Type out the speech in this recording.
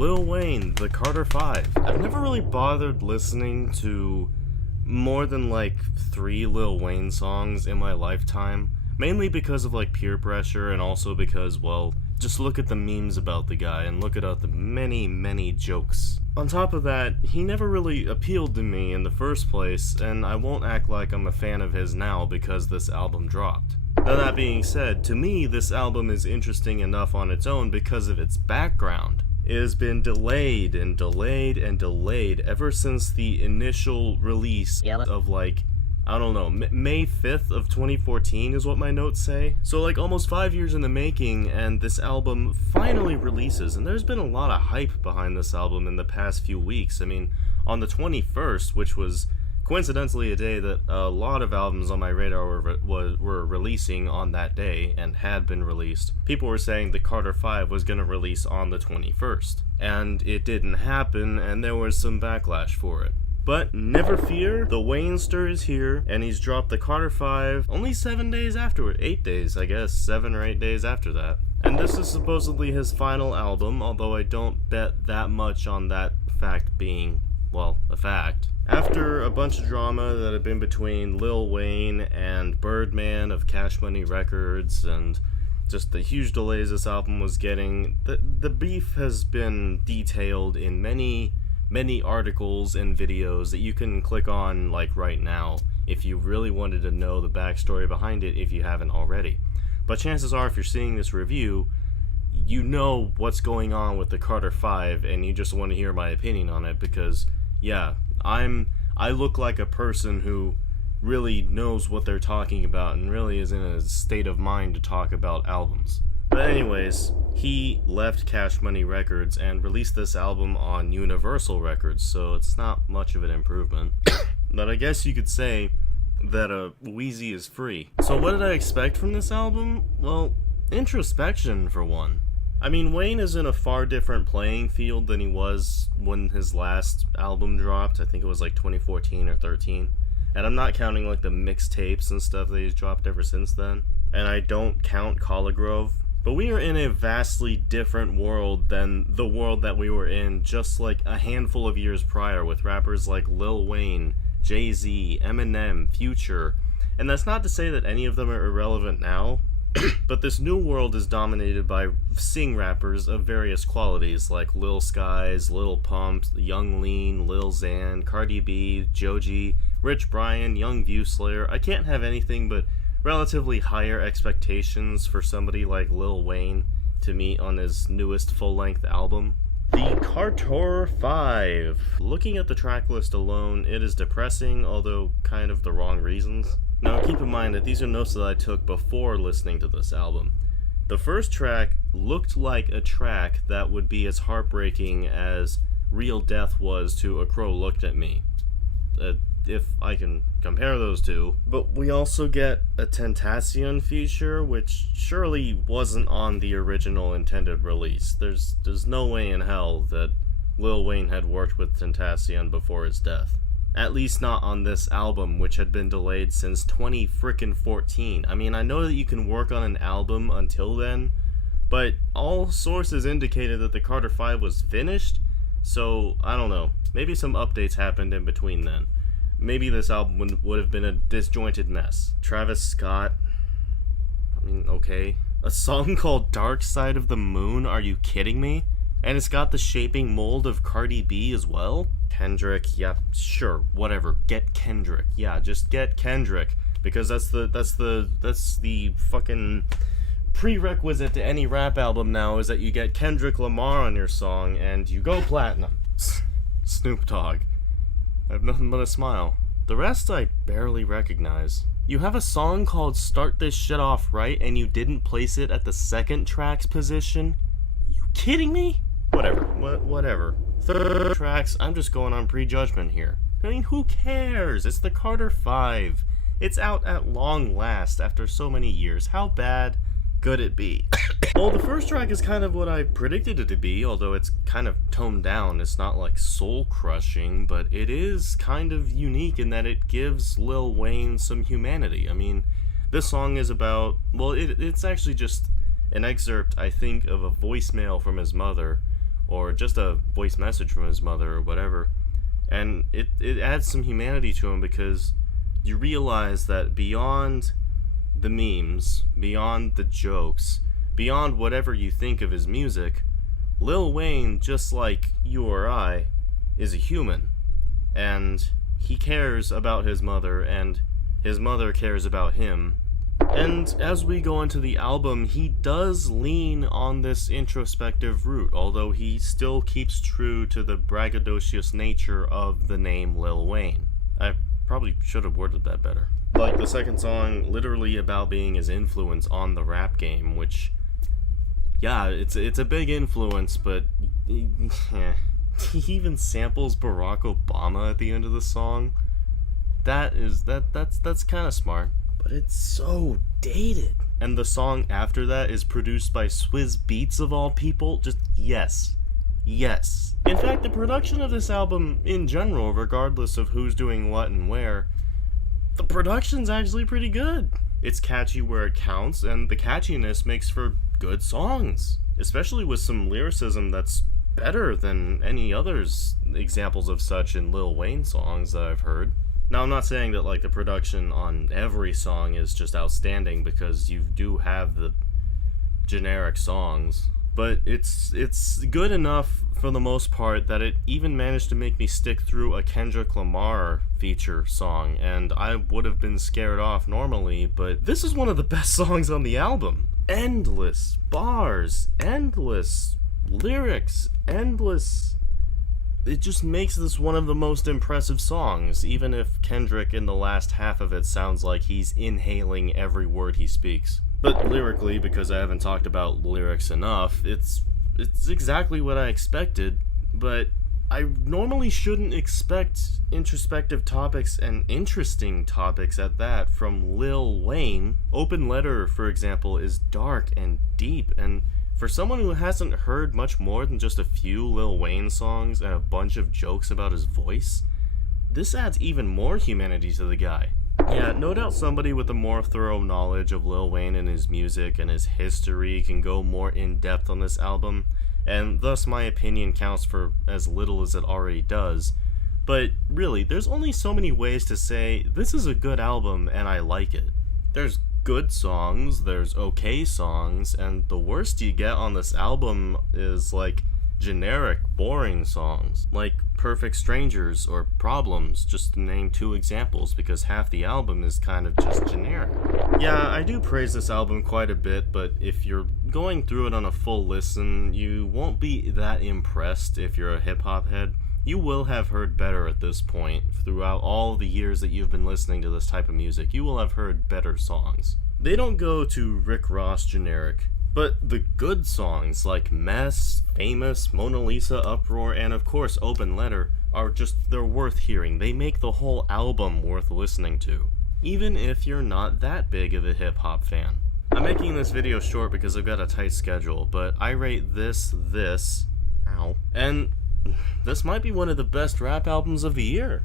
Lil Wayne, the Carter 5. I've never really bothered listening to more than like 3 Lil Wayne songs in my lifetime, mainly because of like peer pressure and also because, well, just look at the memes about the guy and look at the many jokes. On top of that, he never really appealed to me in the first place, and I won't act like I'm a fan of his now because this album dropped. Now that being said, to me this album is interesting enough on its own because of its background. It has been delayed and delayed and delayed ever since the initial release of like, I don't know, May 5th of 2014 is what my notes say. So like almost 5 years in the making, and this album finally releases, and there's been a lot of hype behind this album in the past few weeks. I mean, on the 21st, which was coincidentally a day that a lot of albums on my radar were releasing on that day and had been released, people were saying the Carter 5 was going to release on the 21st. And it didn't happen, and there was some backlash for it. But never fear, the Waynester is here, and he's dropped the Carter 5 only 7 days afterward. 8 days, I guess. 7 or 8 days after that. And this is supposedly his final album, although I don't bet that much on that fact being, well, a fact. After a bunch of drama that had been between Lil Wayne and Birdman of Cash Money Records, and just the huge delays this album was getting, the beef has been detailed in many articles and videos that you can click on like right now if you really wanted to know the backstory behind it if you haven't already. But chances are if you're seeing this review, you know what's going on with the Carter 5 and you just want to hear my opinion on it because, yeah, I look like a person who really knows what they're talking about and really is in a state of mind to talk about albums. But anyways, he left Cash Money Records and released this album on Universal Records, so it's not much of an improvement. But I guess you could say that Wheezy is free. So what did I expect from this album? Well, introspection for one. I mean, Wayne is in a far different playing field than he was when his last album dropped. I think it was like 2014 or 13. And I'm not counting like the mixtapes and stuff that he's dropped ever since then. And I don't count Grove. But we are in a vastly different world than the world that we were in just like a handful of years prior with rappers like Lil Wayne, Jay-Z, Eminem, Future. And that's not to say that any of them are irrelevant now. But this new world is dominated by sing rappers of various qualities like Lil Skies, Lil Pump, Young Lean, Lil Xan, Cardi B, Joji, Rich Brian, Young Viewslayer. I can't have anything but relatively higher expectations for somebody like Lil Wayne to meet on his newest full-length album. The Carter 5. Looking at the track list alone, it is depressing, although kind of the wrong reasons. Now keep in mind that these are notes that I took before listening to this album. The first track looked like a track that would be as heartbreaking as Real Death was to A Crow Looked at Me, if I can compare those two. But we also get a Tentacion feature, which surely wasn't on the original intended release. There's no way in hell that Lil Wayne had worked with Tentacion before his death. At least not on this album, which had been delayed since 2014. I mean, I know that you can work on an album until then, but all sources indicated that the Carter 5 was finished, so I don't know. Maybe some updates happened in between then. Maybe this album would have been a disjointed mess. Travis Scott, I mean, okay. A song called Dark Side of the Moon, are you kidding me? And it's got the shaping mold of Cardi B as well? Kendrick, yeah, sure, whatever. Get Kendrick. Yeah, just get Kendrick. Because that's the fucking prerequisite to any rap album now is that you get Kendrick Lamar on your song and you go platinum. Snoop Dogg. I have nothing but a smile. The rest I barely recognize. You have a song called Start This Shit Off Right and you didn't place it at the second track's position? Are you kidding me? Whatever. Whatever. Third tracks, I'm just going on prejudgment here. I mean, who cares? It's the Carter 5. It's out at long last after so many years. How bad could it be? Well, the first track is kind of what I predicted it to be, although it's kind of toned down. It's not like soul-crushing, but it is kind of unique in that it gives Lil Wayne some humanity. I mean, this song is about, well, it's actually just an excerpt, I think, of a voicemail from his mother, or just a voice message from his mother or whatever. And it adds some humanity to him because you realize that beyond the memes, beyond the jokes, beyond whatever you think of his music, Lil Wayne, just like you or I, is a human. And he cares about his mother, and his mother cares about him. And as we go into the album, he does lean on this introspective route, although he still keeps true to the braggadocious nature of the name Lil Wayne. I probably should have worded that better. Like the second song, literally about being his influence on the rap game, which, yeah, it's a big influence, but he even samples Barack Obama at the end of the song. That's kind of smart, but it's so dated. And the song after that is produced by Swizz Beatz of all people. Just yes. In fact, the production of this album in general, regardless of who's doing what and where, the production's actually pretty good. It's catchy where it counts, and the catchiness makes for good songs, especially with some lyricism that's better than any others examples of such in Lil Wayne songs that I've heard. Now, I'm not saying that like the production on every song is just outstanding, because you do have the generic songs, but it's good enough for the most part that it even managed to make me stick through a Kendrick Lamar feature song, and I would have been scared off normally, but this is one of the best songs on the album. Endless bars, endless lyrics, endless. It just makes this one of the most impressive songs, even if Kendrick in the last half of it sounds like he's inhaling every word he speaks. But lyrically, because I haven't talked about lyrics enough, it's exactly what I expected, but I normally shouldn't expect introspective topics and interesting topics at that from Lil Wayne. Open Letter, for example, is dark and deep, and for someone who hasn't heard much more than just a few Lil Wayne songs and a bunch of jokes about his voice, this adds even more humanity to the guy. Yeah, no doubt somebody with a more thorough knowledge of Lil Wayne and his music and his history can go more in-depth on this album, and thus my opinion counts for as little as it already does. But really, there's only so many ways to say, this is a good album and I like it. There's good songs, there's okay songs, and the worst you get on this album is like generic, boring songs, like Perfect Strangers or Problems, just to name two examples, because half the album is kind of just generic. Yeah, I do praise this album quite a bit, but if you're going through it on a full listen, you won't be that impressed if you're a hip-hop head. You will have heard better at this point. Throughout all the years that you've been listening to this type of music, you will have heard better songs. They don't go to Rick Ross generic, but the good songs like Mess, Famous, Mona Lisa, Uproar, and of course Open Letter are they're worth hearing. They make the whole album worth listening to, even if you're not that big of a hip-hop fan. I'm making this video short because I've got a tight schedule, but I rate this, and this might be one of the best rap albums of the year.